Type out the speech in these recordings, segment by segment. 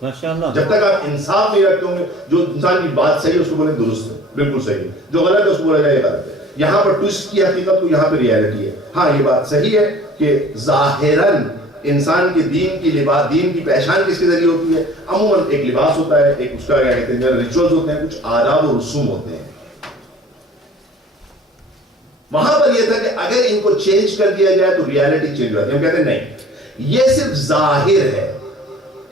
جب تک آپ انصاف نہیں رکھتے ہوں گے، جو انسان کی بات صحیح ہے اس کو بولیں درست ہے، بالکل صحیح ہے، جو غلط ہے اس کو بولا جائے یہ غلط ہے. یہاں پر ٹوسٹ کی حقیقت تو یہاں پہ ریالٹی ہے. ہاں یہ بات صحیح ہے کہ ظاہراً انسان کے دین کی لباس، دین کی پہچان کس کے ذریعے ہوتی ہے؟ عموماً ایک لباس ہوتا ہے، ایک اس کا کیا کہتے ہیں ریچولز ہوتے ہیں، کچھ آداب و رسوم ہوتے ہیں. وہاں پر یہ تھا کہ اگر ان کو چینج کر دیا جائے تو ریالٹی چینج ہو جاتی ہے. ہم کہتے ہیں نہیں یہ صرف ظاہر ہے،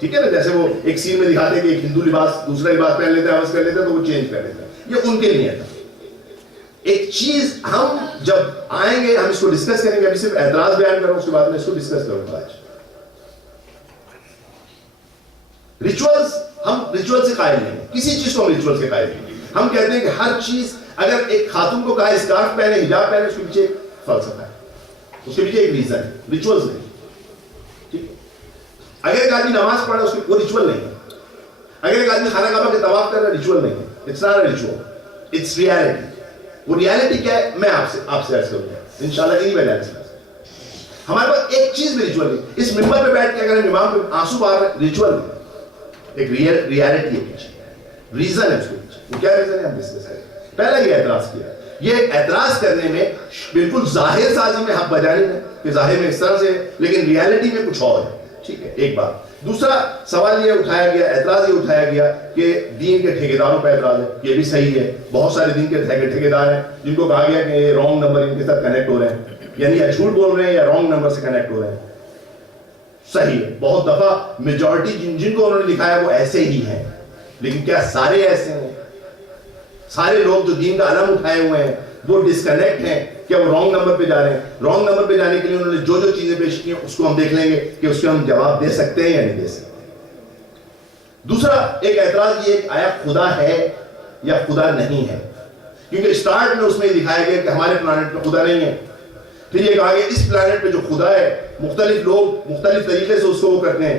ٹھیک ہے نا، جیسے وہ ایک سین میں دکھاتے ہیں کہ ایک ہندو لباس دوسرا لباس پہن لیتا ہے، عوض کر لیتا ہے تو وہ چینج کر لیتا ہے. یہ ان کے لیے تھا. ایک چیز ہم جب آئیں گے ہم اس کو ڈسکس کریں گے. ابھی صرف اعتراض بیان کر رہا ہوں، اس کے بعد میں اس کو ڈسکس کروں گا. آج ریچولز، ہم ریچول سے قائل نہیں ہیں، کسی چیز کو ہم ریچول سے قائل نہیں. ہم کہتے ہیں کہ ہر چیز، اگر ایک خاتون کو کہا اسکارف پہنے، حجاب پہنے، اس کے پیچھے ایک فلسفہ ہے، اس کے پیچھے ایک ریزن ہے، ریچولز نہیں. ٹھیک ہے، اگر ایک آدمی نماز پڑھ رہا ہے اس وہ ریچول نہیں ہے. اگر ایک آدمی خانہ کعبہ کے طواف کر رہا ہے ریچول نہیں ہے. It's not a ritual, it's reality. وہ ریالٹی کیا ہے میں آپ سے عرض کروں گا انشاءاللہ انہی میں جانے سے. ہمارے پاس ایک چیز بھی ریچول نہیں. اس ممبر پہ بیٹھ کے اگر ہم امام پہ آنسو بہا رہے ہیں ریچول نہیں، ایک ریالٹی ہے پیچھے، ریزن ہے اس کے پیچھے. وہ کیا ریزن ہے ہم ڈسکس کریں. پہلا یہ اعتراض کیا، یہ اعتراض کرنے میں بالکل ظاہر سازی میں حق بجانی ہے کہ ظاہر میں اس طرح سے ہے لیکن ریالٹی میں کچھ اور ہے. ٹھیک ہے، ایک بات. دوسرا سوال یہ اٹھایا گیا، اعتراض یہ اٹھایا گیا کہ دین کے ٹھیکیداروں پہ اعتراض ہے. یہ بھی صحیح ہے، بہت سارے دین کے ٹھیکیدار ہیں جن کو کہا گیا کہ یہ رانگ نمبر ان کے ساتھ کنیکٹ ہو رہے ہیں، یعنی یا جھوٹ بول رہے ہیں یا رانگ نمبر سے کنیکٹ ہو رہے ہیں. صحیح ہے، بہت دفعہ میجورٹی جن کو انہوں نے لکھا ہے وہ ایسے ہی ہیں، لیکن کیا سارے ایسے ہیں؟ سارے لوگ جو دین کا علم اٹھائے ہوئے ہیں وہ ڈسکنیکٹ ہیں؟ کیا وہ رانگ نمبر پہ جا رہے ہیں؟ رانگ نمبر پہ جانے کے لیے انہوں نے جو چیزیں پیش کی ہیں اس کو ہم دیکھ لیں گے کہ اس کے ہم جواب دے سکتے ہیں یا نہیں دے سکتے. دوسرا ایک اعتراض یہ ہے کہ آیا خدا ہے یا خدا نہیں ہے؟ کیونکہ اسٹارٹ میں اس میں دکھایا گیا کہ ہمارے پلانٹ پہ خدا نہیں ہے. پھر یہ کہا گیا اس پلانٹ پہ جو خدا ہے مختلف لوگ مختلف طریقے سے اس کو وہ کرتے ہیں.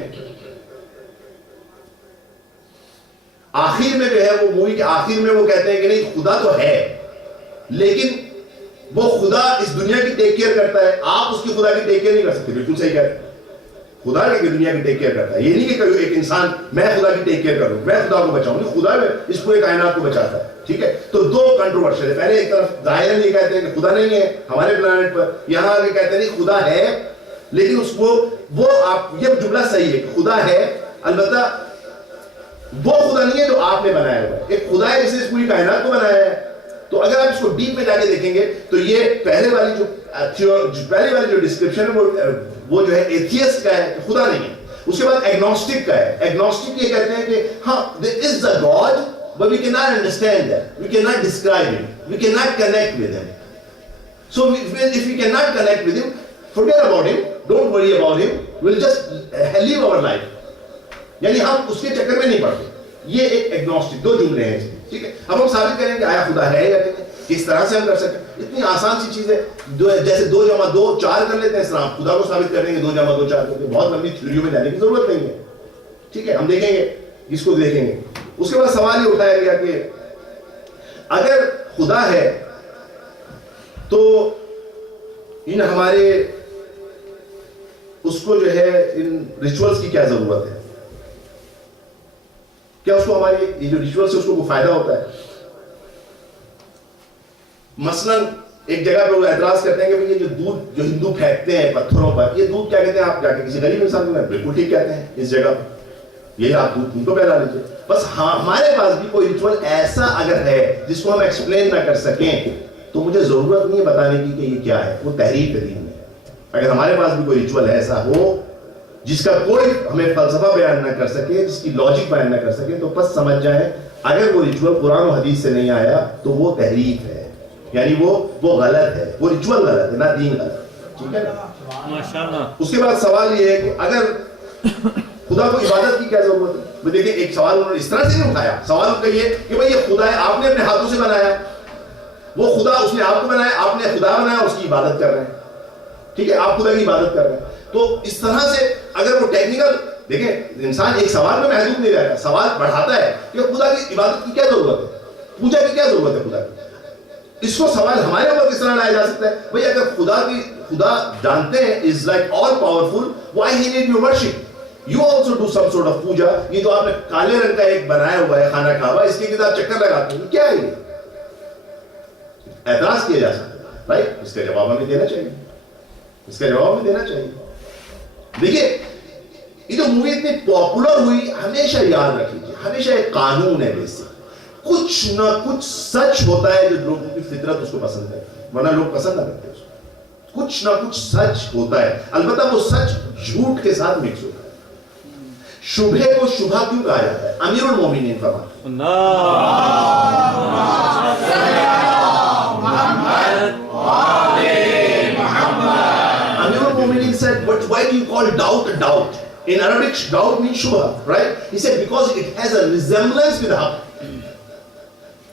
آخر میں جو ہے وہ مووی کے آخر میں وہ کہتے ہیں کہ نہیں خدا تو ہے لیکن وہ خدا اس دنیا کی ٹیک کیئر کرتا ہے، آپ اس کی خدا کی ٹیک کیئر نہیں کر سکتے. بالکل صحیح کہتے ہیں، خدا کی دنیا کی ٹیک کیئر کرتا ہے. یہ نہیں کہ ایک انسان میں خدا کی ٹیک کیئر کروں، میں خدا کو بچاؤں. نہیں، خدا اس پورے کائنات کو بچاتا ہے. ٹھیک ہے، تو دو کنٹروورشل ہے. پہلے ایک طرف ظاہراً یہ کہتے ہیں کہ خدا نہیں ہے ہمارے پلانٹ پر، یہاں آگے کہتے ہیں نہیں خدا ہے لیکن اس کو وہ آپ یہ جملہ صحیح ہے کہ خدا ہے البتہ وہ خدا نہیں ہے جو آپ نے بنایا ہوا ہے. ایک خدا ہے جس نے اس پوری کائنات کو بنایا ہے. تو اگر آپ اس کو ڈیپ میں جا کے دیکھیں گے تو یہ پہلے والی جو ڈسکرپشن ہے وہ جو ہے ایتھیسٹ کا ہے کہ خدا نہیں ہے. اس کے بعد ایگنوسٹک کا ہے. ایگنوسٹک یہ کہتے ہیں کہ ہاں there is a God but we cannot understand that, we cannot describe him, we cannot connect with him. So if we cannot connect with him, forget about him, don't worry about him, we'll just live our life. یعنی ہم اس کے چکر میں نہیں پڑتے. یہ ایک agnostic دو جملے ہیں. ٹھیک ہے، اب ہم ثابت کریں کہ آیا خدا ہے یا نہیں، کس طرح سے ہم کر سکیں. اتنی آسان سی چیز ہے جیسے 2 + 2 4 کر لیتے ہیں. اس طرح خدا کو ثابت کریں گے 2 + 2 4 کرتے ہیں. بہت لمبی تھیوریوں میں جانے کی ضرورت نہیں ہے. ٹھیک ہے، ہم دیکھیں گے اس کو دیکھیں گے. اس کے بعد سوال یہ اٹھایا گیا کہ اگر خدا ہے تو ان ہمارے اس کو جو ہے ان ریچولز کی کیا ضرورت ہے؟ کیا اس کو ہمارے یہ جو ریچول سے اس کو کوئی فائدہ ہوتا ہے؟ مثلا ایک جگہ پہ وہ اعتراض کرتے ہیں کہ یہ جو دودھ جو ہندو پھینکتے ہیں پتھروں پر، یہ دودھ کیا کہتے ہیں؟ آپ جا کے کسی غریب انسان کو بالکل ٹھیک کہتے ہیں اس جگہ پہ یہ آپ دودھ ان کو پہلا لیجیے. بس ہاں ہمارے پاس بھی کوئی ریچول ایسا اگر ہے جس کو ہم ایکسپلین نہ کر سکیں تو مجھے ضرورت نہیں ہے بتانے کی کہ یہ کیا ہے. وہ تحریف ہے دین میں. اگر ہمارے پاس بھی کوئی ریچول ایسا ہو جس کا کوئی ہمیں فلسفہ بیان نہ کر سکے، جس کی لاجک بیان نہ کر سکے، تو بس سمجھ جائیں اگر وہ ریچول قرآن و حدیث سے نہیں آیا تو وہ تحریف ہے، یعنی وہ غلط ہے، وہ ریچول غلط ہے، نہ دین غلط. ٹھیک ہے نا، ماشاءاللہ. اس کے بعد سوال یہ ہے کہ اگر خدا کو عبادت کی کیا ضرورت ہے؟ وہ دیکھیں ایک سوال انہوں نے اس طرح سے نہیں اٹھایا. سوال ان کا یہ کہ بھائی یہ خدا ہے، آپ نے اپنے ہاتھوں سے بنایا، وہ خدا اس نے آپ کو بنایا، آپ نے خدا بنایا، اس کی عبادت کر رہے ہیں. ٹھیک ہے، آپ خدا کی عبادت کر رہے ہیں. تو اس طرح سے اگر وہ ٹیکنیکل دیکھیں انسان ایک سوال میں محدود نہیں رہتا، سوال بڑھاتا ہے کہ خدا کی عبادت کی کیا ضرورت ہے، پوجا کی کیا ضرورت ہے خدا کی. اس کو سوال ہمارے اوپر کس طرح لایا جا سکتا ہے؟ بھئی اگر خدا جانتے ہیں is like all powerful, why he need your worship? You also do some sort of puja. یہ جو آپ نے کالے رنگ کا ایک بنایا ہوا ہے خانہ کعبہ, اس کے آپ چکر لگاتے ہیں, کیا ہے یہ؟ اعتراض کیا جا سکتا ہے, رائٹ؟ اس کا جواب ہمیں دینا چاہیے, اس کا جواب ہمیں دینا چاہیے. دیکھیے یہ جو مووی اتنی پاپولر ہوئی, ہمیشہ یاد رکھ لیجیے, ہمیشہ ایک قانون ہے ویسے, کچھ نہ کچھ سچ ہوتا ہے جو لوگوں کی فطرت اس کو پسند ہے, ورنہ لوگ پسند نہ کرتے اس کو. کچھ نہ کچھ سچ ہوتا ہے, البتہ وہ سچ جھوٹ کے ساتھ مکس ہوتا ہے. شبہ کو شبہ کیوں کہا جاتا ہے؟ امیر المومنین فرماتے ہیں Amir al-Mu'minin said, but why do you call doubt a doubt? In Arabic, doubt means shubha, right? He said, because it has a resemblance with haqq.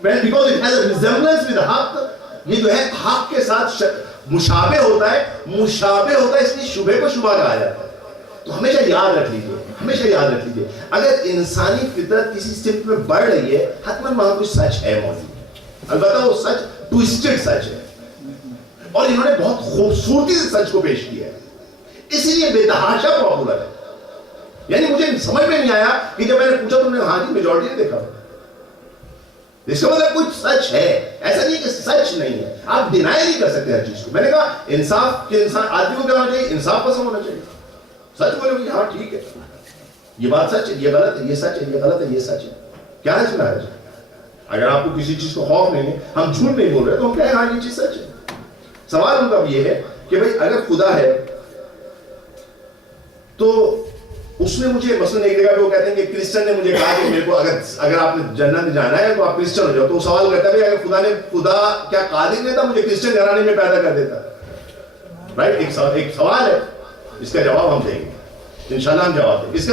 Well, because it has a resemblance with haqq, یہ جو ہے حق کے ساتھ مشابہ ہوتا ہے, مشابہ ہوتا ہے, اس لیے شبہ کو شبہ کہا جاتا ہے. تو ہمیشہ یاد رکھ لیجیے, ہمیشہ یاد رکھ لیجیے, اگر انسانی فطرت کسی سمت میں بڑھ رہی ہے, حتماً وہاں کچھ سچ ہے موجود, البتہ وہ سچ ٹوئسٹڈ سچ ہے, اور انہوں نے بہت خوبصورتی سے سچ کو پیش کیا ہے, اسی لیے بے تحاشا پاپولر ہے. یعنی مجھے سمجھ میں نہیں آیا کہ جب میں نے پوچھا تم نے ہاں جی میجورٹی نے دیکھا, اس کا مطلب کچھ سچ ہے, ایسا نہیں کہ سچ نہیں ہے, آپ ڈینائی نہیں کر سکتے ہر چیز کو. میں نے کہا انصاف کے انسان آدمی کو کیا ہونا چاہیے, انصاف پسند ہونا چاہیے, سچ بولے ہاں ٹھیک ہے یہ بات سچ ہے, یہ غلط ہے, یہ سچ ہے, یہ غلط ہے, یہ سچ ہے, کیا ہے اس میں حرج؟ اگر آپ کو کسی چیز کو خوف نہیں ہے, ہم جھوٹ نہیں بول رہے تو ہم کہیں ہاں یہ چیز سچ ہے. سوال ان کا یہ ہے کہ بھئی اگر خدا ہے تو اس نے مجھے, مثلا ایک جگہ پہ وہ کہتے ہیں کہ کرسچن نے مجھے کہا کہ میرے کو اگر آپ نے جنت جانا ہے تو آپ کرسچن ہو جاؤ, تو سوال کرتا ہے اگر خدا کیا قادر نہیں تھا مجھے کرسچن گھرانے میں پیدا کر دیتا, رائٹ؟ ایک سوال ہے, اس کا جواب ہم دیں گے انشاءاللہ, ہم جواب دیں گے. اس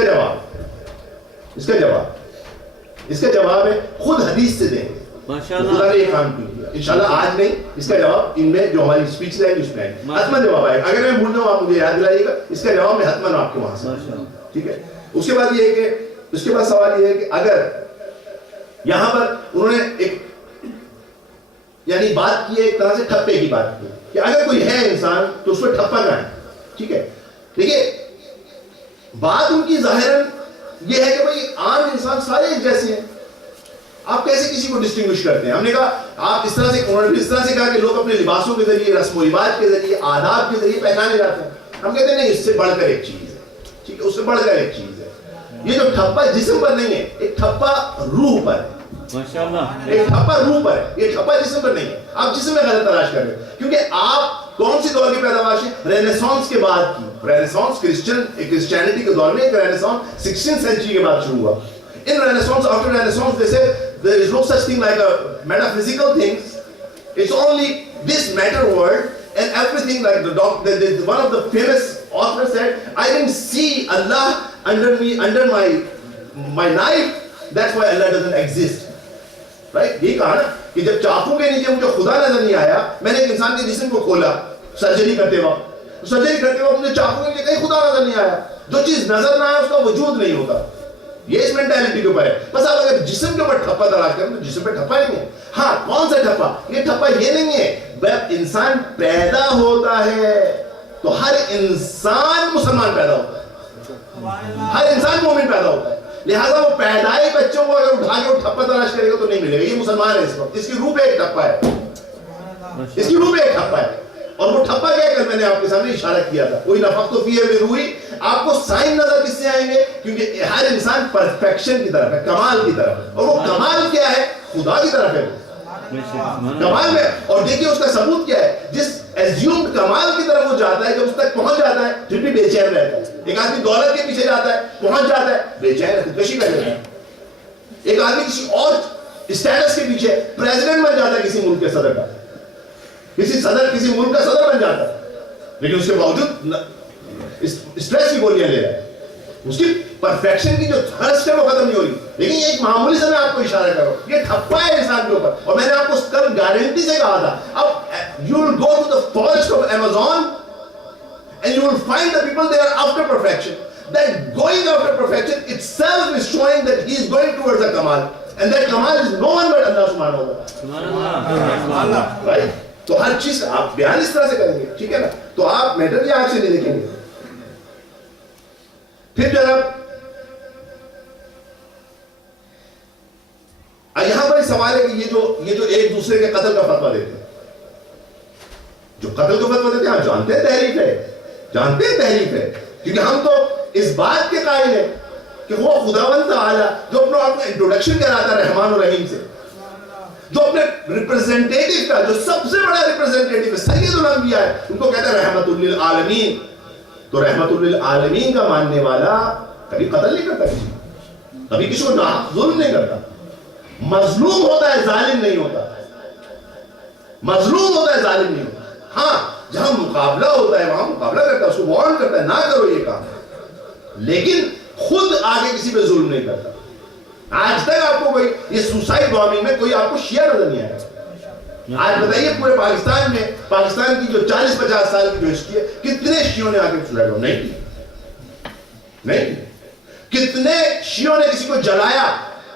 کا جواب ہے خود حدیث سے دیں گے, خدا نے یہ کام کیوں کیا. انشاءاللہ آج نہیں, اس کا جواب ان میں جو ہماری اسپیچ رہے گی اس میں حتماً جواب آئے گا. اگر میں بھول جاؤں آپ مجھے یاد دلائیے گا, اس کا جواب میں حتماً آپ کے وہاں سے, ٹھیک ہے. اس کے بعد یہ ہے کہ اس کے بعد سوال یہ ہے کہ اگر یہاں پر انہوں نے ایک یعنی بات کی ہے, ایک طرح سے ٹھپے کی بات کی کہ اگر کوئی ہے انسان تو اس کو ٹھپا کا ہے, ٹھیک ہے. دیکھیے بات ان کی ظاہراً یہ ہے کہ بھئی عام انسان سارے ایک جیسے ہیں, آپ کیسے کسی کو ڈسٹنگوش کرتے ہیں؟ ہم نے کہا آپ اس طرح سے, انہوں نے اس طرح سے کہا کہ لوگ اپنے لباسوں کے ذریعے, رسم و رواج کے ذریعے, آداب کے ذریعے پہچانے جاتے ہیں. ہم کہتے ہیں نہیں, اس سے بڑھ کر ایک چیز ہے, ٹھیک ہے, اس سے بڑھ کر ایک چیز ہے. یہ جو ٹھپا جسم پر نہیں ہے, ایک ٹھپا روح پر ہے, ایک ٹھپا روح پر ہے, یہ ٹھپا جسم پر نہیں ہے. آپ جسم میں غلط تلاش کر رہے ہیں, کیونکہ آپ کون سی دور کی پیداوار ہے؟ رینیسانس کے بعد کی. رینیسانس کرسچینٹی کے دور میں, ایک رینیسانس 16th century کے بعد شروع ہوا. In Renaissance, after Renaissance, they said there is no such thing like a metaphysical things. It's only this matter world and everything. Like one of the famous authors said, I didn't see Allah under my knife. That's why Allah doesn't exist. Right? یہ کہا نا کہ جب چاقو کے نیچے مجھے خدا نظر نہیں آیا, میں نے ایک انسان کے جسم کو کھولا سرجری کرتے وقت مجھے چاقو کے نیچے کہیں خدا نظر نہیں آیا. جو چیز نظر نہ آیا اس کا وجود نہیں ہوتا. یہ اس مینٹیلٹی کے اوپر ہے. بس آپ اگر جسم کے اوپر ٹھپا تلاش کریں تو جسم پہ ٹھپا نہیں ہے. ہاں کون سا ٹھپا؟ یہ ٹھپا یہ نہیں ہے, جب انسان پیدا ہوتا ہے تو ہر انسان مسلمان پیدا ہوتا ہے, ہر انسان مومن پیدا ہوتا ہے. لہٰذا وہ پیدائش بچوں کو اگر اٹھا کے وہ ٹھپا تلاش کرے گا تو نہیں ملے گا. یہ مسلمان ہے اس وقت, اس کی روح پہ ایک ٹھپا ہے, اس کی روح پہ ایک ٹھپا ہے. اور وہ ٹھپا کیا کر, میں نے آپ کے سامنے اشارہ کیا تھا, کوئی نفخت فیہ من روحی. آپ کو سائن نظر کس سے آئیں گے؟ کیونکہ ہر انسان پرفیکشن کی طرف ہے, کمال کی طرف ہے, اور وہ کمال کیا ہے؟ خدا کی طرف ہے کمال میں. اور دیکھیے اس کا ثبوت کیا ہے, جس ایزیومڈ کمال کی طرف وہ جاتا ہے, جب اس تک پہنچ جاتا ہے پھر بھی بے چین رہتا ہے. ایک آدمی دولت کے پیچھے جاتا ہے, پہنچ جاتا ہے, بے چین خودکشی کر لیتا ہے. ایک آدمی کسی اور اسٹیٹس کے پیچھے پریزیڈنٹ بن جاتا ہے کسی ملک کے صدر کا, کسی ملک کا صدر بن جاتا ہے, لیکن اس کے باوجود اسٹریس کی گولیاں لے رہا ہے. اس کی پرفیکشن کی جو تھرسٹ ہے وہ ختم نہیں ہو رہی. لیکن یہ ایک معمولی سے میں آپ کو اشارہ کر رہا ہوں, یہ ٹھپا ہے انسان کے اوپر. اور میں نے آپ کو کل گارنٹی سے کہا تھا, اب you will go to the forest of Amazon and you will find the people there after perfection. That going after perfection itself is showing that he is going towards the Kamal, and that Kamal is no one but Allah subhanahu wa ta'ala. Right? تو ہر چیز آپ بیان اس طرح سے کریں گے, ٹھیک ہے نا, تو آپ میٹر کی آنکھ سے نہیں دیکھیں گے. پھر جناب یہاں پر سوال ہے کہ یہ جو ایک دوسرے کے قتل کا فتویٰ دیتے ہیں، جو قتل کا فتویٰ دیتے ہیں، ہم جانتے ہیں تحریف ہے، کیونکہ ہم تو اس بات کے قائل ہیں کہ وہ خداوند تعالی جو اپنا انٹروڈکشن کراتا ہے رحمان الرحیم سے، جو اپنے ریپرزینٹیٹیو کا جو سب سے بڑا ریپرزینٹیٹیو سید الانبیاء ہے، ان کو کہتا ہے رحمت للعالمین. تو رحمت للعالمین کا ماننے والا کبھی قتل نہیں کرتا کبھی کسی کو ظلم نہیں کرتا، مظلوم ہوتا ہے، ظالم نہیں ہوتا. ہاں جہاں مقابلہ ہوتا ہے وہاں مقابلہ کرتا ہے، اس کو وارن کرتا ہے نہ کرو یہ کام، لیکن خود آگے کسی پہ ظلم نہیں کرتا. آج تک آپ کو کوئی یہ سوسائڈ بامبنگ میں کوئی آپ کو شیعہ نظر نہیں آیا. آج بتائیے پورے پاکستان میں، پاکستان کی جو 40-50 سال کی جو ہسٹری ہے، کتنے شیعوں نے آگے سوسائڈ نہیں کی؟ کتنے شیعوں نے کسی کو جلایا؟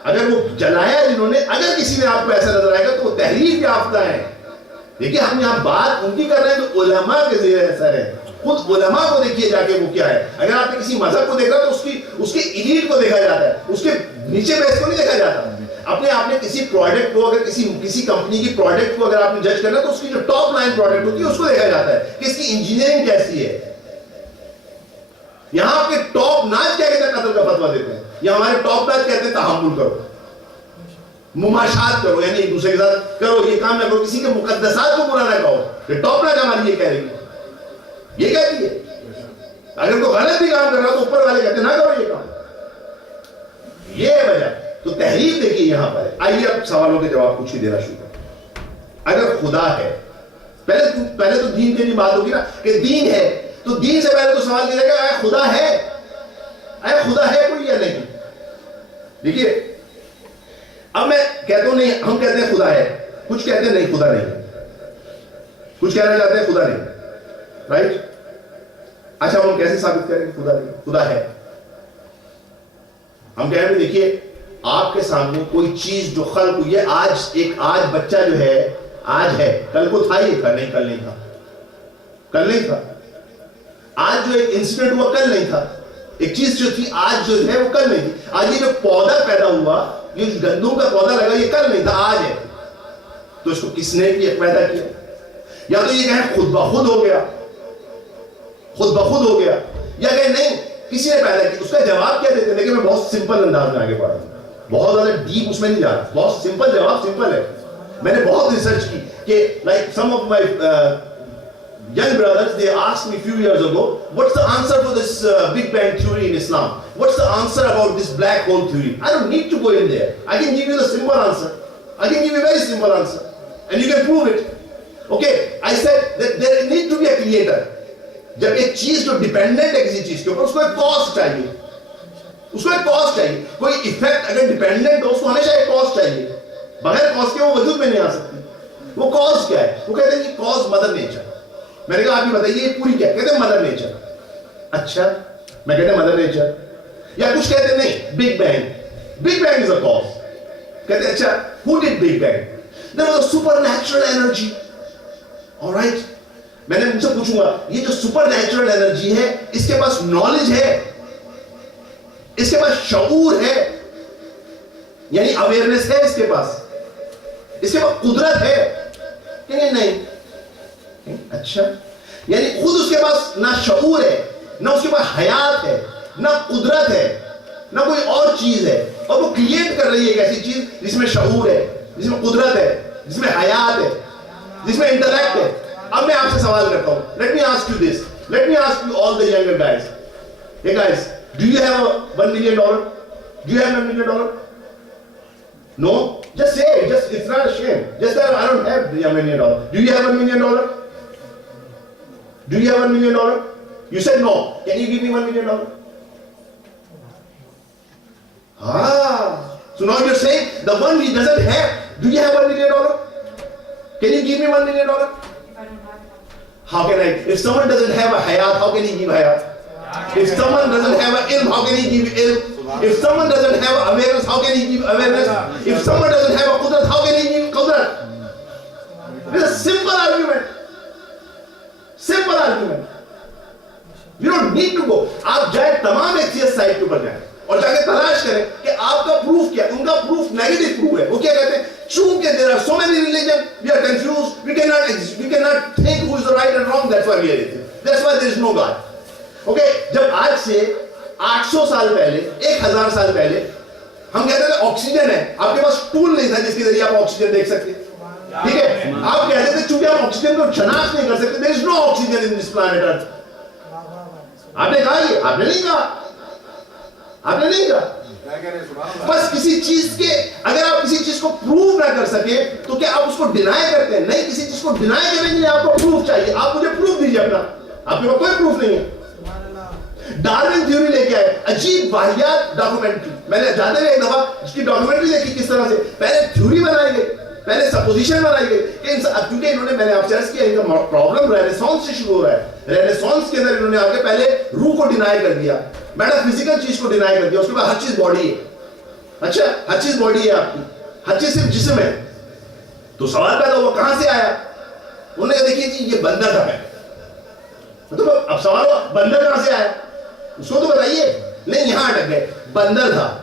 اگر وہ جلایا جنہوں نے، اگر کسی نے آپ کو ایسا نظر آئے گا تو وہ تحریف یافتہ ہیں. دیکھیے ہم یہاں بات ان کی کر رہے ہیں جو علماء کے زیر اثر ہے. خود علماء کو دیکھیے جا کے وہ کیا ہے. اگر آپ نے کسی مذہب کو دیکھا تو اس کے ایلیٹ کو دیکھا جاتا ہے، اس کے نیچے بیس کو نہیں دیکھا جاتا. آپ نے کسی پروڈکٹ کو، اگر کسی کمپنی کی پروڈکٹ کو اگر آپ نے جج کرنا تو اس کی جو ٹاپ لائن پروڈکٹ ہوتی ہے اس کو دیکھا جاتا ہے کہ اس کی انجینئرنگ کیسی ہے. یہاں آپ کے ٹاپ ناچ کیا کہتے ہیں؟ قتل کا فتویٰ دیتے ہیں. یا ہمارے ٹاپ ناچ کہتے ہیں تحمل کرو، مماشات کرو، یعنی ایک دوسرے کے ساتھ کرو، یہ کام نہ کرو، کسی کے مقدسات کو برا نہ کہو. یہ ٹاپ ناچ ہماری یہ کہہ رہی ہے، یہ کہتی ہے. اگر کوئی غلط بھی کام کر رہا تو اوپر والے کہتے ہیں نہ کرو یہ کام. یہ ہے وجہ. تو تحریر دیکھیے یہاں پر. آئیے اب سوالوں کے جواب کچھ ہی دینا شروع کریں. اگر خدا ہے، پہلے تو دین کی بات ہوگی نا کہ دین ہے، تو دین سے پہلے تو سوال کیا جائے گا اے خدا ہے؟ اے خدا ہے کوئی یا نہیں؟ دیکھیے اب میں کہتا ہوں نہیں، ہم کہتے ہیں خدا ہے، کچھ کہتے ہیں نہیں خدا نہیں، کچھ کہنا چاہتے ہیں خدا نہیں، رائٹ؟ اچھا ہم کیسے ثابت کریں خدا نہیں؟ خدا ہے. ہم کہہ رہے ہیں دیکھیے آپ کے سامنے کوئی چیز جو خلق ہوئی ہے، آج بچہ جو ہے آج ہے، کل کو تھا یہ؟ کل نہیں تھا. آج جو ایک انسیڈنٹ ہوا کل نہیں تھا. ایک چیز جو تھی آج جو ہے وہ کل نہیں تھی. آج یہ جو پودا پیدا ہوا، یہ گندم کا پودا لگا، یہ کل نہیں تھا، آج ہے. تو اس کو کس نے پیدا کیا؟ یا تو یہ کہیں خود بخود ہو گیا، یا کہ نہیں کسی نے پیدا کیا. اس کا جواب کیا دیتے ہیں؟ لیکن میں بہت سمپل انداز میں آگے بڑھا ہوں، بہت زیادہ ڈیپ اس میں نہیں جا رہا. بہت سمپل جواب سمپل ہے. میں نے بہت ریسرچ کی کہ like some of my young brothers, they asked me a few years ago, what's the answer for this Big Bang theory in Islam? What's the answer about this black hole theory? I don't need to go in there. I can give you the simple answer. I can give you a very simple answer. And you can prove it. Okay, I said that there need to be a creator. جب ایک چیز جو dependent ہے کسی چیز کے اوپر، اس کو ایک کاز چاہیے، کوئی ایفیکٹ اگر ڈیپینڈنٹ ہو اس کو ہمیشہ ایک کاز چاہیے. بغیر کاز کے وہ وجود میں نہیں آ سکتی. وہ کاز کیا ہے؟ وہ کہتے ہیں کہ کاز مدر نیچر. میں نے کہا آپ یہ بتائیے یہ پوری کیا؟ کہتے ہیں مدر نیچر. اچھا میں کہتے ہیں مدر نیچر، یا کچھ کہتے ہیں نہیں big being is a cause. کہتے ہیں اچھا who did big bang? There was a supernatural energy. All right, میں نے ان سے پوچھوں گا یہ جو سپر نیچرل انرجی ہے، اس کے پاس نالج ہے، اس کے پاس شعور ہے، یعنی اویئرنس ہے، اس کے پاس قدرت ہے کہ نہیں؟ اچھا یعنی خود اس کے پاس نہ شعور ہے، نہ اس کے پاس حیات ہے، نہ قدرت ہے، نہ کوئی اور چیز ہے، اور وہ کریٹ کر رہی ہے ایک ایسی چیز جس میں شعور ہے، جس میں قدرت ہے، جس میں حیات ہے، جس میں انٹلیکٹ ہے. اب میں آپ سے سوال کرتا ہوں. Let me ask you this. Let me ask you all the younger guys. Hey guys, do you have $1 million? Do you have $1 million? No? Just say it. It's not a shame. Just say I don't have $1 million. Do you have $1 million? Do you have $1 million? You said no. Can you give me $1 million? So now you're saying the one he doesn't have. Do you have $1 million? Can you give me $1 million? How can I? If someone doesn't have a hayat, how can he give hayat? If someone doesn't have a ilm, how can he give ilm? If someone doesn't have awareness, how can he give awareness? If someone doesn't have a qudrat, how can he give qudrat? It's a simple argument. You don't need to go. آپ جائے تمام atheist site کے اوپر جائیں اور جا کے تلاش کریں کہ آپ کا پروف کیا. ان کا پروف نیگیٹو پروف ہے. وہ کیا کہتے ہیں؟ چونکہ there are so many religions, we are confused, we cannot think who is the right and wrong, that's why we are atheists. That's why there is no God. Okay, جب آج سے 800 سال پہلے 1000 سال پہلے ہم کہتے تھے آکسیجن ہے, آپ کے پاس ٹول نہیں تھا جس کے ذریعے آپ آکسیجن دیکھ سکتے. ٹھیک ہے, آپ کہتے تھے چونکہ آپ آکسیجن کو شناخت نہیں کر سکتے, there is no oxygen in this planet Earth. آپ نے کہا یہ, آپ نے نہیں کہا, آپ نے نہیں کہا. بس کسی چیز کے اگر آپ کسی چیز کو پروف نہ کر سکیں تو کیا آپ اس کو ڈینائی کرتے ہیں؟ نہیں, کسی چیز کو ڈینائی کرنے کے لیے آپ کو پروف چاہیے. آپ مجھے پروف دیجیے اپنا. آپ کے پاس کوئی پروف نہیں ہے. ڈارون تھیوری لے کے آئے, عجیب واحیات ڈاکومنٹری. میں نے جاتے ہوئے ایک دفعہ اس کی ڈاکومنٹری دیکھی کس طرح سے پہلے تھیوری بنائی گئی, پہلے سپوزیشن بنائی گئی کہ کیونکہ انہوں نے, میں نے آپ سے عرض کیا, ان کا پرابلم رینیسانس سے شروع ہو رہا ہے. رینیسانس کے اندر انہوں نے آ کے پہلے روح کو ڈینائی کر دیا, میٹا فزیکل چیز کو ڈینائی کر دیا, اس کے بعد ہر چیز باڈی ہے. اچھا, ہر چیز باڈی ہے آپ کی, ہر چیز صرف جسم ہے. تو سوال پیدا ہوا کہاں سے آیا؟ انہوں نے دیکھیے جی یہ بندر تھا پہلے. مطلب اب سوال ہوا بندر کہاں سے آیا, اس کو تو بتائیے. نہیں, یہاں اٹک گئے, بندر تھا,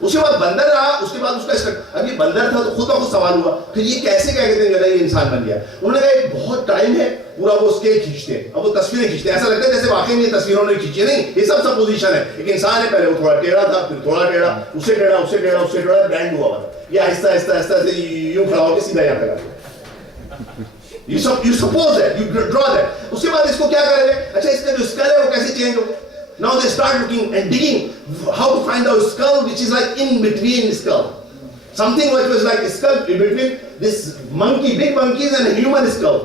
اس کے بعد بندر رہا, اس کے بعد اس کا اب یہ بندر تھا تو خود بخود سوال ہوا پھر یہ کیسے کیا کہتے ہیں یہ انسان بن گیا. انہوں نے کہا ایک بہت ٹائم ہے, پورا وہ اسکیل کھینچتے ہیں, اب وہ تصویریں کھینچتے ہیں, ایسا لگتا ہے جیسے واقعی میں یہ تصویروں نے کھینچی. نہیں, یہ سب سپوزیشن ہے. ایک انسان ہے, پہلے وہ تھوڑا ٹیڑھا تھا, پھر تھوڑا ٹیڑھا, اسے ٹیڑھا, اسے ٹیڑھا, اسے ٹیڑھا, بینڈ ہوا ہوا تھا. یہ آہستہ آہستہ آہستہ سے یوں کھڑا ہو کے سیدھا یہاں تک آ گیا. You suppose that, you draw that. اس کے بعد اس کو کیا کریں گے؟ اچھا اس کا جو اسکل ہے وہ کیسے change who. Now they start looking and digging how to find a skull which is like in between skull. Something which was like a skull in between this monkey, big monkeys and a human skull.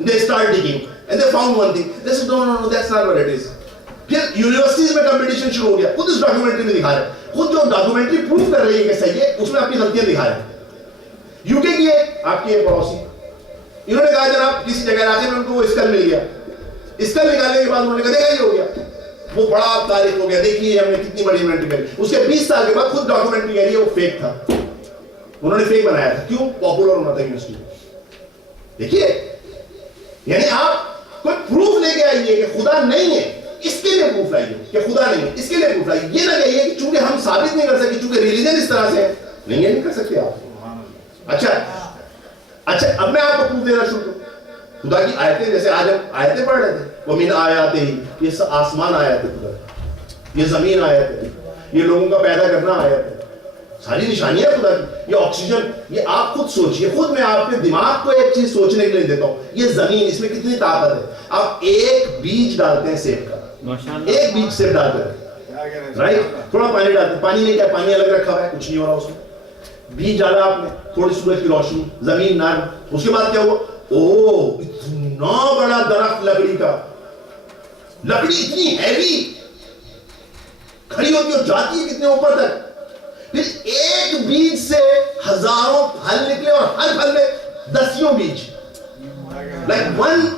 They start digging and they found one thing. They said no, that's not what it is. پھر universities میں competition شروع ہو گیا. خود اس documentary میں دکھا رہے ہیں, خود جو ڈاکومنٹری پروف کر رہی ہے کہ صحیح ہے اس میں اپنی غلطیاں دکھا رہے ہیں. یو کے کی ہے آپ کی پڑوسی, انہوں نے کہا جناب کسی جگہ علاقے میں ان کو وہ اسکل مل گیا. اسکل نکالنے کے بعد انہوں نے کہا دیکھا یہ ہو گیا, وہ بڑا تاریخ ہو گیا, دیکھیے ہم نے کتنی بڑی انوینٹری کری. اس کے 20 سال کے بعد خود ڈاکومنٹری کہہ رہی ہے وہ فیک تھا, انہوں نے فیک بنایا تھا. کیوں؟ پاپولر ہونا تھا یونیورسٹی. دیکھیے یعنی آپ کوئی پروف لے کے آئیے کہ خدا نہیں ہے, اس کے لیے پروف لائیے کہ خدا نہیں ہے, اس کے لیے پروف لائیے. یہ نہ کہیے کہ چونکہ ہم ثابت نہیں کر سکتے, چونکہ ریلیجن اس طرح سے ہے, نہیں کر سکتے آپ. اچھا اب میں آپ کو پروف دینا شروع کروں. خدا کی آیتیں, جیسے آج ہم آیتیں پڑھ رہے تھے, وہ من آیات ہی, یہ آسمان آیات ہے خدا, یہ زمین آیت ہے, یہ لوگوں کا پیدا کرنا آیت ہے, ساری نشانیاں خدا کی. یہ آکسیجن, یہ آپ خود سوچئے, خود میں آپ کے دماغ کو ایک چیز سوچنے کے لیے دیتا ہوں. یہ زمین, اس میں کتنی طاقت ہے. آپ ایک بیج ڈالتے ہیں سیب کا, ایک بیج سیب ڈالتے ہیں, رائٹ, تھوڑا پانی ڈالتے ہیں, پانی میں کیا, پانی الگ رکھا ہوا ہے, کچھ نہیں ہو رہا اس میں. بیج ڈالا آپ نے, تھوڑی سورج کی روشنی, زمین نرم, اس کے بعد کیا ہوا, اوہ اتنا بڑا درخت لکڑی کا, لکڑی اتنی ہیوی کھڑی ہوتی اور جاتی ہے کتنے اوپر تک. پھر ایک بیج سے ہزاروں پھل نکلے اور ہر پھل میں 10 بیج. Like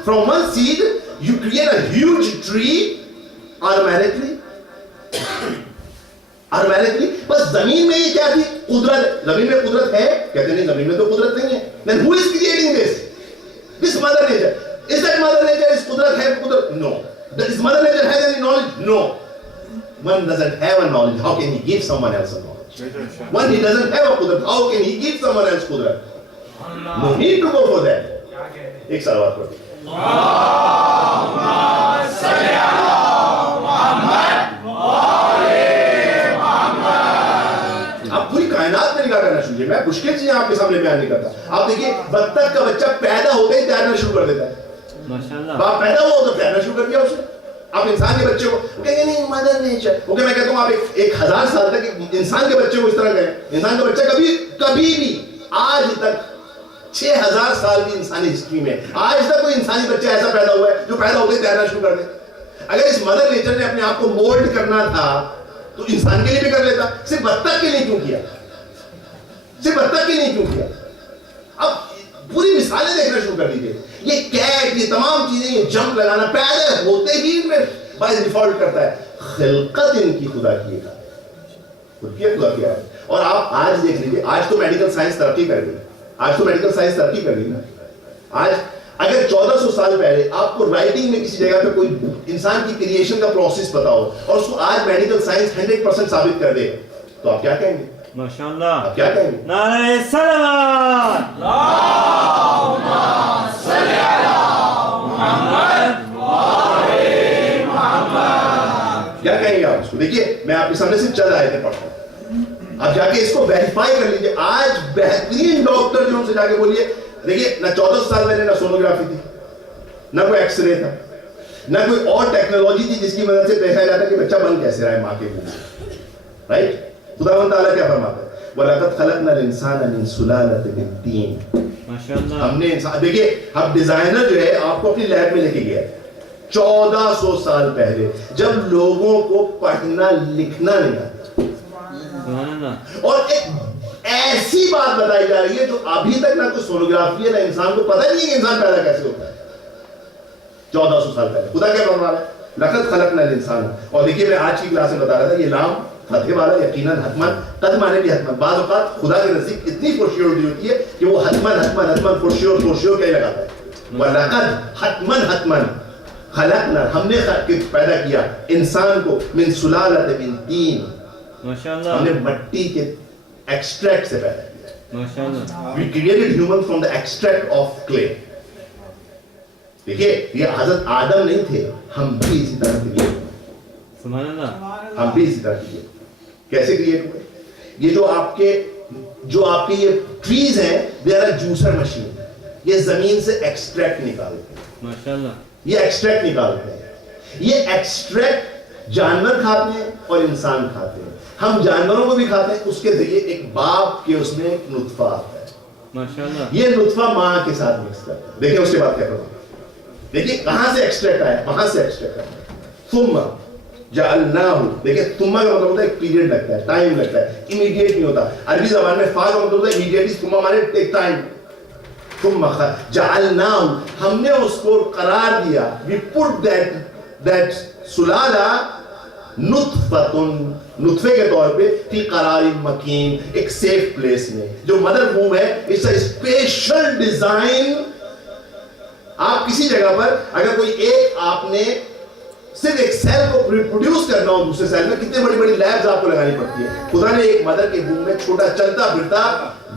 from one seed you create a huge tree automatically. بس زمین میں یہ کیا تھی, قدرت. زمین میں قدرت ہے, کہتے نہیں زمین میں تو قدرت نہیں ہے. Then who is creating this? This mother nature. Is that mother nature is قدرت ہے قدرت? No. Does mother nature has any knowledge? No. One doesn't have a knowledge. How can he give someone else a knowledge? One he doesn't have a qudrat. How can he give someone else qudrat? No need to go for that. ایک سوال کرو. آپ پوری کائنات میں نگاہ کرنا شروع کیجیے. میں مشکل چیزیں آپ کے سامنے بیان نہیں کرتا. آپ دیکھیے بطخ کا بچہ پیدا ہوتے ہی تیرنا شروع کر دیتا ہے. باپ پیدا ہوا تو تیرنا شروع کر دیا اس نے. آپ انسان کے بچے کو کہیں گے نہیں مدر نیچر. اوکے میں کہتا ہوں آپ 1000 سال تک انسان کے بچے کو اس طرح کہیں. انسان کا بچہ کبھی بھی آج تک 6000 سال کی انسانی ہسٹری میں آج تک کوئی انسانی بچہ ایسا پیدا ہوا ہے جو پیدا ہوتے تیرنا شروع کر دے. اگر اس مدر نیچر نے اپنے آپ کو مولڈ کرنا تھا تو انسان کے لیے بھی کر لیتا. صرف بطخ کے لیے کیوں کیا, صرف بطخ کے لیے کیوں کیا. اب پوری مثالیں دیکھنا شروع کر دیجیے. یہ کیٹ, یہ تمام چیزیں, یہ جمپ لگانا پیدا ہوتے ہی میں بائی ڈیفالٹ کرتا ہے. خلقت ان کی خدا کی ہے, خود کی خدا کیا ہے. اور آپ آج دیکھ لیجیے, آج تو میڈیکل سائنس ترقی کر گئی, آج تو میڈیکل سائنس ترقی کر گئی نا. اگر 1400 سال پہلے آپ کو رائٹنگ میں کسی جگہ پہ کوئی انسان کی کریشن کا پروسیس پتا ہو اور اس کو آج میڈیکل سائنس 100% ثابت کر دے تو آپ کیا کہیں گے؟ ماشاءاللہ. آپ کیا کہیں گے؟ نعرہ سلام. اللہم صلی علی محمد وآل محمد. کیا کہیں گے آپ اس کو؟ دیکھیے میں آپ کے سامنے سے چند آیتیں پڑھتا ہوں, آپ جا کے اس کو ویریفائی کر لیجیے. آج بہترین ڈاکٹر جو ان سے جا کے بولیے, دیکھیے نہ 1400 سال پہلے نہ سونوگرافی تھی, نہ کوئی ایکس رے تھا, نہ کوئی اور ٹیکنالوجی تھی جس کی مدد سے دیکھا جاتا کہ بچہ بن کیسے رہا ہے ماں کے منہ سے. رائٹ, خداوند تعالیٰ کیا فرماتا ہے؟ وَلَقَدْ خَلَقْنَا الْإِنسَانَ مِنْ سُلَالَةٍ مِنْ طِينٍ. ماشاءاللہ. ہم نے انسان, دیکھیے اب ڈیزائنر جو ہے آپ کو اپنی لیب میں لے کے گیا 1400 سال پہلے جب لوگوں کو پڑھنا لکھنا نہیں آتا, سبحان اللہ. اور ایک ایسی بات بتائی جا رہی ہے جو ابھی تک نہ کوئی سونوگرافی ہے نہ انسان کو پتہ نہیں ہے کہ انسان پیدا کیسے ہوتا ہے 1400 سال پہلے. خدا کیا فرما رہا ہے؟ لقد خلقنا الانسان. اور دیکھیے میں آج کی کلاس میں بتا رہا تھا یہ لام فتح والا یقیناً حتماً, قد مانے بھی حتماً. بعض اوقات خدا کے نزدیک اتنی فورشیورٹی ہوتی ہے کہ وہ حتماً فورشیور کہیں لگاتا ہے. وَلَقَدْ حتماً خلقنا, ہم نے پیدا کیا انسان کو من سلالۃ من طین, ماشاءاللہ. ہم نے مٹی کے ایکسٹریکٹ سے پیدا کیا. ماشاءاللہ. We created human from the extract of clay. دیکھیے یہ حضرت آدم نہیں تھے, ہم بھی اسی طرح کریٹ ہوئے. سبحان اللہ. ہم بھی اسی طرح کریٹ. کیسے کریٹ ہوئے؟ یہ جو آپ کے یہ ٹریز ہیں they are a juicer machine. یہ زمین سے ایکسٹریکٹ نکالتے ہیں. ماشاءاللہ. یہ ایکسٹریکٹ نکالتے ہیں. یہ ایکسٹریکٹ جانور کھاتے ہیں اور انسان کھاتے ہیں. ہم جانوروں کو بھی کھاتے ہیں. اس کے ذریعے ایک باپ کے اس میں ایک نطفہ آتا ہے. ماشاءاللہ. یہ نطفہ ماں کے ساتھ مکس کرتا ہے. دیکھیں اس کے بعد کیا کرنا. دیکھیے کہاں سے ایکسٹریکٹ آیا, وہاں سے ایکسٹریکٹ آیا. ثم جعلناہ, دیکھیے ثم کا مطلب ہوتا ہے ایک پیریڈ لگتا ہے, ٹائم لگتا ہے, امیڈیٹ نہیں ہوتا. عربی زبان میں فا کا مطلب ہوتا ہے امیڈیٹلی, ثم مانے ایک ٹائم. ثم جعلناہ, ہم نے اس کو قرار دیا. we put that سلالہ نطفتن, نطفے کے طور پہ فی قرار مکین, ایک سیف پلیس میں. جو مدر ووم ہے it's a special design. آپ کسی جگہ پر اگر کوئی ایک آپ نے صرف ایک سیل کو پروڈیوس کرنا ہو دوسرے سیل میں, کتنے بڑی بڑی لیبز آپ کو لگانی پڑتی ہے. خدا نے ایک مدر کے ووم میں چھوٹا چلتا پھرتا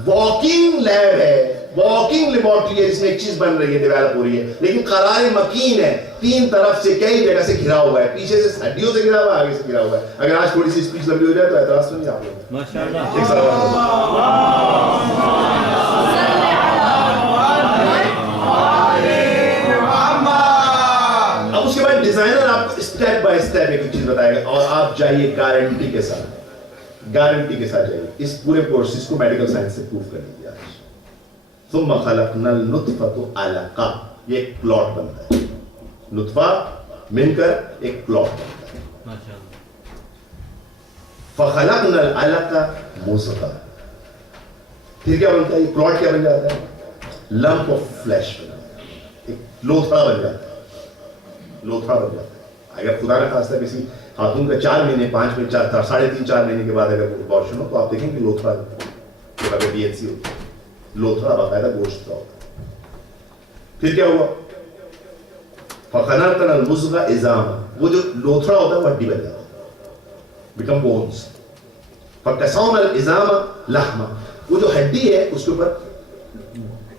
واکنگ لیب ہے, واکنگ لیبارٹری ہے جس میں ایک چیز بن رہی ہے, ڈیولپ ہو رہی ہے. لیکن قرار مکین ہے, تین طرف سے کئی جگہ سے گھرا ہوا ہے, پیچھے سے ہڈیوں سے گھرا ہوا ہے, آگے سے گھرا ہوا ہے. اگر آج تھوڑی سی اسپیچ لمبی ہو جائے تو اعتراض تو نہیں آپ لوگ. ماشاءاللہ. ایک اب اس کے بعد ڈیزائنر آپ کو اسٹیپ بائی اسٹیپ ایک چیز بتائے گا اور آپ جائیے گارنٹی کے ساتھ جائیے. اس پورے پروسیس کو میڈیکل سائنس سے پروف کر لیجیے. ثم خلقنا النطفة علقہ, یہ ایک پلاٹ بنتا ہے. نطفہ مل کر ایک پلاٹ بنتا ہے. ماشاءاللہ. فخلقنا العلقہ مضغہ, پھر کیا بنتا ہے؟ یہ پلاٹ کیا بن جاتا ہے؟ لمپ آف فلیش بن جاتا ہے, ایک لوتھڑا بن جاتا ہے. اگر خدا نہ خواستہ کسی خاتون کا 4 مہینے 5 مہینے 3.5 مہینے کے بعد اگر ابارشن ہو تو آپ دیکھیں کہ لوتھڑا ڈی ایل سی ہوتی ہے, لوتھڑا باقاعدہ گوشت کا ہوتا ہے. پھر کیا ہوا؟ فخلقنا المضغہ عظاما, وہ جو لوتھڑا ہوتا ہے وہ ہڈی بن جاتا ہے, بیکم بونز. فکسونا العظام لحما, وہ جو ہڈی ہے اس کے اوپر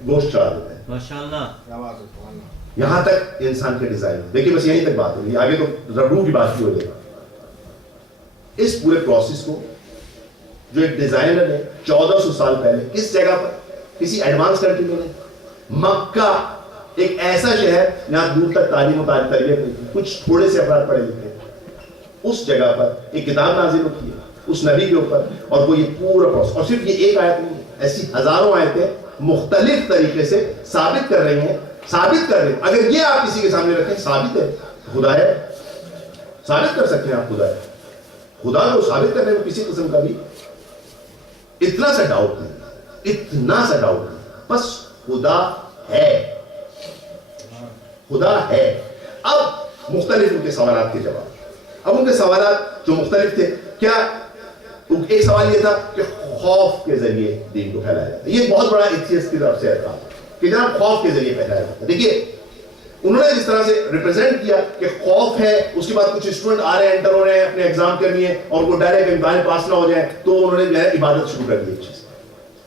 گوشت چڑھا دیتا ہے. ماشاءاللہ. یہاں تک انسان کے ڈیزائن. دیکھیے بس یہیں تک بات ہوگی, آگے تو روح کی بات بھی ہو جائے گا. اس پورے پروسیس کو جو ایک ڈیزائنر نے 1400 سال پہلے کس جگہ پر, کسی ایڈوانس کنٹری میں نہیں, مکہ ایک ایسا شہر جہاں دور تک تعلیم و تربیت نہیں تھی, کچھ تھوڑے سے افراد پڑھے لکھے, اس جگہ پر ایک کتاب نازل ہوتی ہے اس نبی کے اوپر, اور وہ یہ پورا پروسیس. اور صرف یہ ایک آیت نہیں, ایسی ہزاروں آیتیں مختلف طریقے سے ثابت کر رہی ہیں. اگر یہ آپ کسی کے سامنے رکھیں ثابت ہے خدا ہے, ثابت کر سکتے ہیں آپ خدا ہے. خدا کو ثابت کرنے میں کسی قسم کا بھی اتنا سا ڈاؤٹ نہیں, بس خدا ہے. اب مختلف ان کے سوالات کے جواب. اب ان کے سوالات جو مختلف تھے, کیا ایک سوال یہ تھا کہ خوف کے ذریعے دین کو پھیلایا جاتا ہے. یہ بہت بڑا ایتھیسٹ کی طرف سے اعتراض. کہ جناب خوف کے ذریعے پھیلایا جاتا ہے. دیکھیے انہوں نے جس طرح سے ریپرزینٹ کیا کہ خوف ہے, اس کے بعد کچھ اسٹوڈنٹ آ رہے ہیں, انٹر ہو رہے ہیں, اپنے ایگزام کرنی ہے اور وہ ڈائریکٹ امتحان پاس نہ ہو جائے, تو انہوں نے جو ہے عبادت شروع کر دی ایک چیز.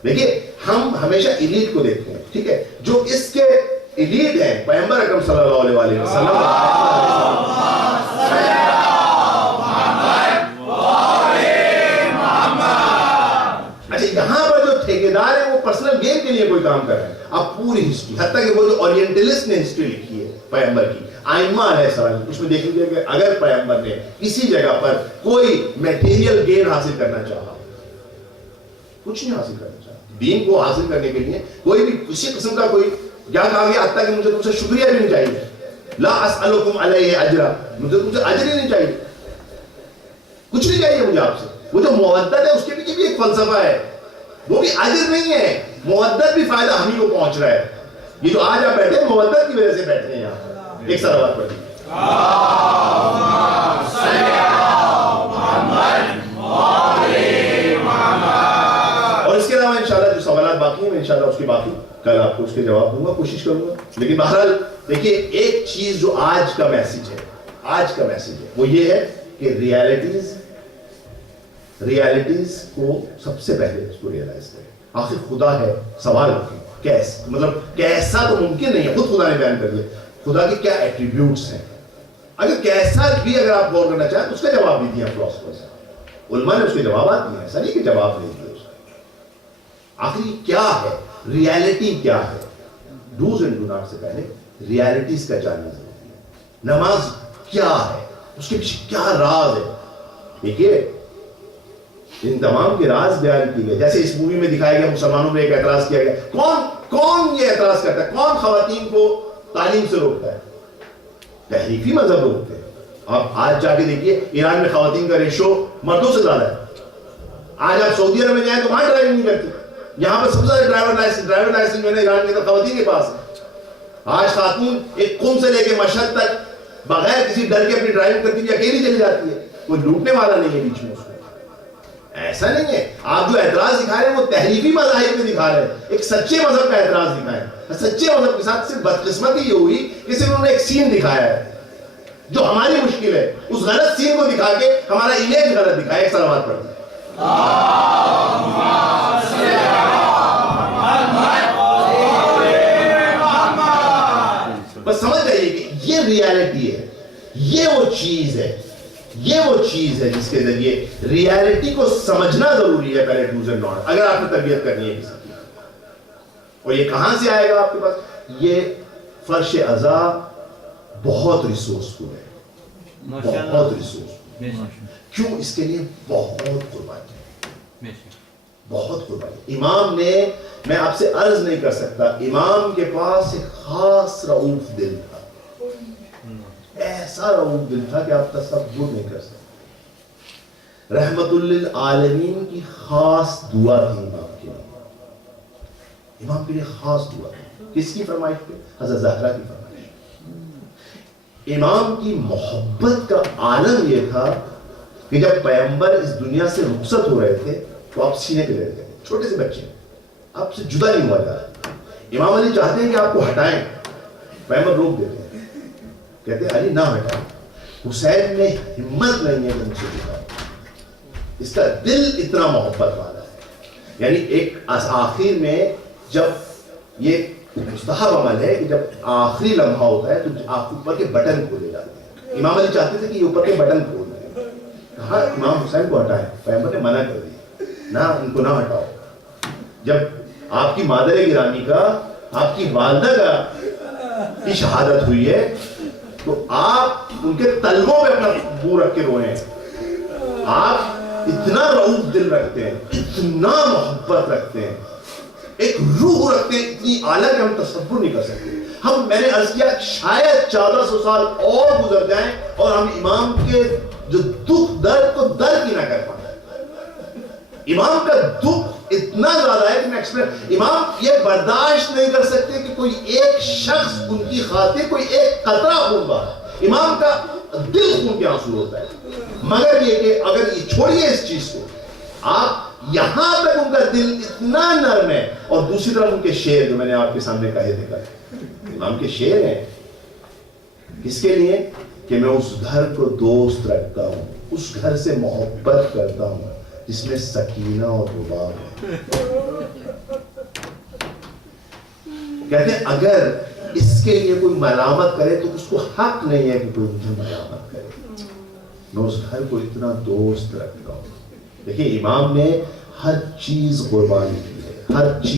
دیکھیے ہم ہمیشہ ایلیٹ کو دیکھتے ہیں, ٹھیک ہے, جو اس کے ایلیٹ ہیں پیغمبر اکرم صلی اللہ علیہ وسلم. اچھا یہاں پر جو ٹھیکیدار ہیں وہ پرسنل گین کے لیے کوئی کام کر رہے ہیں. آپ پوری ہسٹری, حتیٰ کہ وہ جو اورینٹلسٹ نے ہسٹری لکھی ہے پیغمبر کی, آئمہ علیہ السلام, اس میں دیکھ لیجیے کہ اگر پیغمبر نے کسی جگہ پر کوئی میٹیریل گین حاصل کرنا چاہا, کچھ نہیں حاصل کرنا چاہا, دین کو حاصل کرنے کے لیے کوئی بھی کسی قسم کا کوئی کیا کہا گیا, حتیٰ کہ مجھے تم سے شکریہ بھی نہیں چاہیے, لا اسألکم علیہ اجرا, مجھے تم سے اجر ہی نہیں چاہیے, کچھ نہیں چاہیے مجھے آپ سے. وہ جو مودت ہے اس کے پیچھے بھی ایک فلسفہ ہے, وہ بھی اجر نہیں ہے, مودت بھی فائدہ ہم ہی کو پہنچ رہا ہے. یہ جو آج آپ بیٹھے ہیں مودت کی وجہ سے بیٹھے ہیں یہاں پر. ایک سلوات پڑھیے. اور اس کے علاوہ انشاءاللہ جو سوالات باقی ہیں میں انشاءاللہ اس کے باقی کل آپ کو اس کے جواب دوں گا, کوشش کروں گا. لیکن بہرحال دیکھیے ایک چیز جو آج کا میسج ہے, آج کا میسج ہے وہ یہ ہے کہ ریالٹیز کو سب سے پہلے اس کو ریالائز کریں. آخر خدا ہے, سوال ہوتی کیسے, مطلب کیسا تو ممکن نہیں ہے, خود خدا نے بیان کر دیا خدا کے کیا ایٹریبیوٹس ہیں. اگر کیسا بھی اگر آپ غور کرنا چاہیں تو اس کا جواب بھی دیا فلاسفرز, علماء نے اس کے جوابات دیے ہیں, ایسا نہیں کہ جواب نہیں دیے. آخر یہ کیا ہے, ریالٹی کیا ہے, ڈوز اینڈ ڈو ناٹ سے پہلے ریالٹیز کا جاننا ضروری ہے. نماز کیا ہے, اس کے پیچھے کیا راز ہے. دیکھیے ان تمام کے راز بیان کیے گئے. جیسے اس مووی میں دکھایا گیا مسلمانوں میں ایک اعتراض کیا گیا, کون یہ اعتراض کرتا ہے, کون خواتین کو تعلیم سے روکتا ہے, تحریفی مذہب روکتے ہیں. آپ آج جا کے دیکھیے ایران میں خواتین کا ریشو مردوں سے زیادہ ہے. آج آپ سعودی عرب میں جائیں تو وہاں ڈرائیونگ نہیں کرتی. یہاں پر سب سے زیادہ ڈرائیور لائسنس جو ہے ایران کے اندر خواتین کے پاس ہے. آج خاتون ایک قم سے لے کے مشہد تک بغیر کسی ڈر کے اپنی ڈرائیونگ کرتی ہے, اکیلی چلی جاتی ہے, کوئی لوٹنے والا نہیں ہے بیچ میں. ایسا نہیں ہے. آپ جو اعتراض دکھا رہے ہیں وہ تحریفی مذاہب میں دکھا رہے ہیں, ایک سچے مذہب کا اعتراض دکھائے. سچے مذہب کے ساتھ صرف بدقسمتی یہ ہوئی کہ صرف انہوں نے ایک سین دکھایا ہے جو ہماری مشکل ہے, اس غلط سین کو دکھا کے ہمارا امیج غلط دکھایا. ایک سلوات پڑھتے ہیں. بس سمجھ جائیے کہ یہ ریالٹی ہے, یہ وہ چیز ہے, یہ وہ چیز ہے جس کے ذریعے ریالٹی کو سمجھنا ضروری ہے پہلے ڈوز اینڈ ڈونٹ, اگر آپ نے تربیت کرنی ہے کسی کی. اور یہ کہاں سے آئے گا آپ کے پاس, یہ فرش عزا بہت ریسورسفل ہے, بہت ریسورسفل. کیوں, اس کے لیے بہت قربانی, بہت قربانی. امام نے, میں آپ سے عرض نہیں کر سکتا, امام کے پاس ایک خاص رؤوف دل تھا, ایسا رؤوف دل تھا کہ آپ تصور نہیں کر سکتے. رحمت للعالمین کی خاص دعا تھی امام کے لیے, امام کے لیے خاص دعا تھی. کس کی فرمائش پہ؟ حضرت زہرا کی فرمائش. امام کی محبت کا عالم یہ تھا کہ جب پیغمبر اس دنیا سے رخصت ہو رہے تھے تو آپ سینے پہ لے رہے تھے, چھوٹے سے بچے, آپ سے جدا نہیں ہوا جا رہا. امام علی چاہتے ہیں کہ آپ کو ہٹائیں, پیغمبر روک دیتے ہیں, کہتے ہیں علی نہ ہٹائیں. حسین میں ہمت نہیں ہے کہ مجھ سے جدا, اس کا دل اتنا محبت والا ہے. یعنی ایک آخر میں جب یہ مستحب عمل ہے کہ جب آخری لمحہ ہوتا ہے تو آپ اوپر کے بٹن کھولے جاتے ہیں. امام علی چاہتے تھے کہ یہ اوپر کے بٹن کھول دیں, کہا امام حسین کو ہٹائیں, پیغمبر نے منع کر دیا, نہ ان کو نہ ہٹاؤ. جب آپ کی مادر گرامی کا, آپ کی والدہ کا کی شہادت ہوئی ہے تو آپ ان کے تلووں پہ اپنا منہ رکھ کے روئے ہیں. آپ اتنا رؤوف دل رکھتے ہیں, اتنا محبت رکھتے ہیں, ایک روح رکھتے ہیں اتنی اعلیٰ کہ ہم تصور نہیں کر سکتے. میں نے عرض کیا شاید 1400 سال اور گزر جائیں اور ہم امام کے جو دکھ درد کو درد ہی نہ کر پائیں. امام کا دکھ اتنا زیادہ ہے کہ امام یہ برداشت نہیں کر سکتے کہ کوئی ایک شخص ان کی خاطر کوئی ایک قطرہ خون بہا. امام کا دل خون کے آنسو ہوتا ہے. مگر یہ کہ اگر یہ چھوڑیے اس چیز کو, آپ یہاں تک ان کا دل اتنا نرم ہے. اور دوسری طرف ان کے شعر جو میں نے آپ کے سامنے کہے تھے کل, امام کے شعر ہیں کس کے لیے کہ میں اس گھر کو دوست رکھتا ہوں, اس گھر سے محبت کرتا ہوں جس میں سکینہ اور رباب ہے. کہتے ہیں اگر اس کے لیے کوئی ملامت کرے تو اس کو حق نہیں ہے کہ کوئی مجھے ملامت کرے. میں اس گھر کو اتنا دوست رکھتا ہوں. دیکھیں امام نے ہر چیز قربانی کی ہے, ہر چیز.